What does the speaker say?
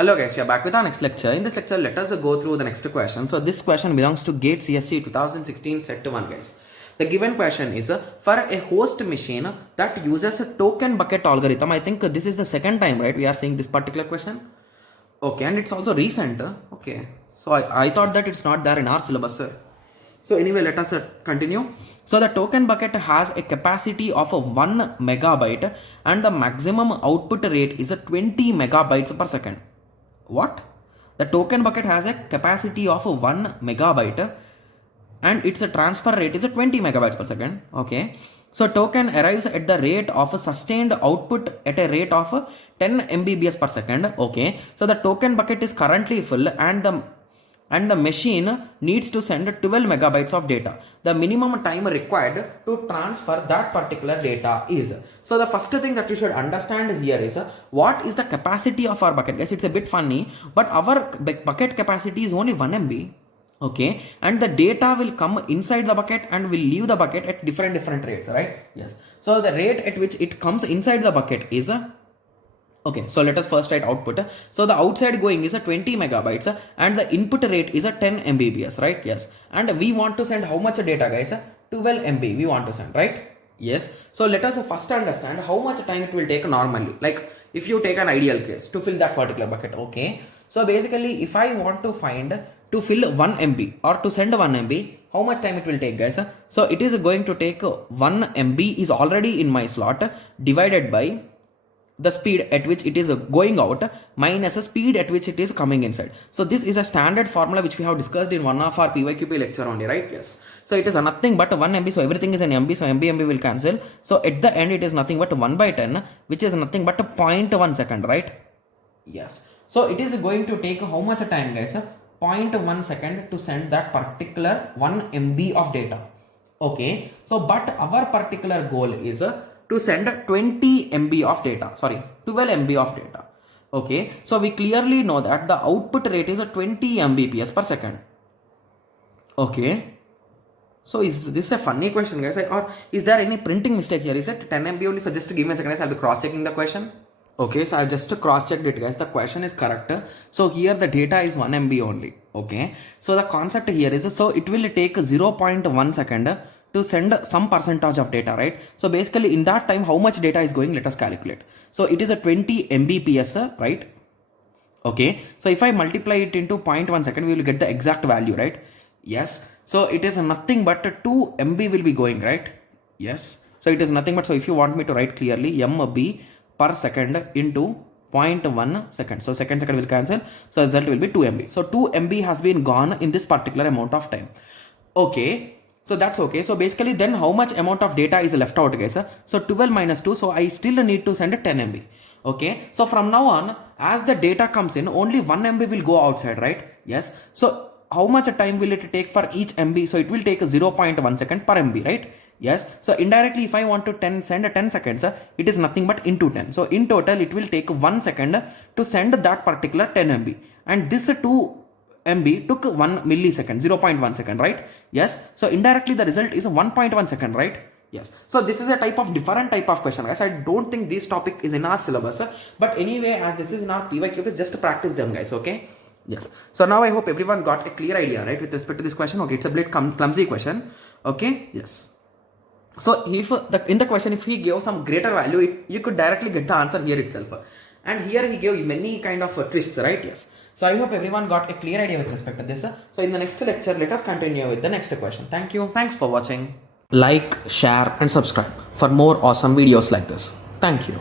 Hello guys, we are back with our next lecture. In this lecture, let us go through the next question. So this question belongs to GATE CSE 2016 set 1 guys. The given question is for a host machine that uses a token bucket algorithm. I think this is the second time, right? We are seeing this particular question. Okay, and it's also recent. Okay, so I thought that it's not there in our syllabus. So anyway, let us continue. So the token bucket has a capacity of 1 megabyte and the maximum output rate is 20 megabytes per second. What? The token bucket has a capacity of 1 megabyte and its transfer rate is 20 megabytes per second. Okay. So token arrives at the rate of sustained output at a rate of 10 Mbps per second. Okay. So the token bucket is currently full and the machine needs to send 12 megabytes of data. The minimum time required to transfer that particular data is. So the first thing that you should understand here is what is the capacity of our bucket. Guys, it's a bit funny, but our bucket capacity is only 1 MB. Okay, and the data will come inside the bucket and will leave the bucket at different rates, right? Yes. So the rate at which it comes inside the bucket is okay, so let us first write output. So the outside going is 20 megabytes and the input rate is 10 Mbps, right? Yes. And we want to send how much data, guys? 12 MB we want to send, right? Yes. So let us first understand how much time it will take normally. Like if you take an ideal case to fill that particular bucket, okay? So basically if I want to find to fill 1 MB or to send 1 MB, how much time it will take, guys? So it is going to take 1 MB is already in my slot divided by the speed at which it is going out minus the speed at which it is coming inside. So this is a standard formula which we have discussed in one of our PYQP lecture only, right? Yes. So it is nothing but 1 MB. So everything is an MB. So MB will cancel. So at the end it is nothing but 1 by 10, which is nothing but 0.1 second, right? Yes. So it is going to take how much time, guys? 0.1 second to send that particular 1 MB of data. Okay. So but our particular goal is to send 20 MB of data, 12 MB of data. Okay, so we clearly know that the output rate is 20 Mbps per second. Okay, so is this a funny question, guys? Or is there any printing mistake here? Is it 10 MB only? So just give me a second, guys. I'll be cross-checking the question. Okay, so I just cross-checked it, guys. The question is correct. So here the data is 1 MB only. Okay, so the concept here is, so it will take 0.1 second to send some percentage of data, right? So basically in that time, how much data is going, let us calculate. So it is a 20 Mbps, right? Okay, so if I multiply it into 0.1 second, we will get the exact value, right? Yes, so it is nothing but 2 MB will be going, right? Yes, so it is nothing but, so if you want me to write clearly, MB per second into 0.1 second. So second will cancel, so result will be 2 MB. So 2 MB has been gone in this particular amount of time. Okay. So that's okay. So basically then how much amount of data is left out, guys? So 12 minus 2. So I still need to send 10 MB. Okay. So from now on, as the data comes in, only 1 MB will go outside, right? Yes. So how much time will it take for each MB? So it will take 0.1 second per MB, right? Yes. So indirectly, if I want to send 10 seconds, it is nothing but into 10. So in total, it will take 1 second to send that particular 10 MB. And this 2 MB took 1 millisecond, 0.1 second, right? Yes. So indirectly the result is 1.1 second, right? Yes. So this is a different type of question, guys. I don't think this topic is in our syllabus, but anyway, as this is in our PYQ, just to practice them, guys. Okay. Yes. So now I hope everyone got a clear idea, right, with respect to this question. Okay, it's a bit clumsy question. Okay. Yes. So if in the question, if he gave some greater value, you could directly get the answer here itself. And here he gave many kind of twists, right? Yes. So I hope everyone got a clear idea with respect to this. So in the next lecture, let us continue with the next question. Thank you. Thanks for watching. Like, share and subscribe for more awesome videos like this. Thank you.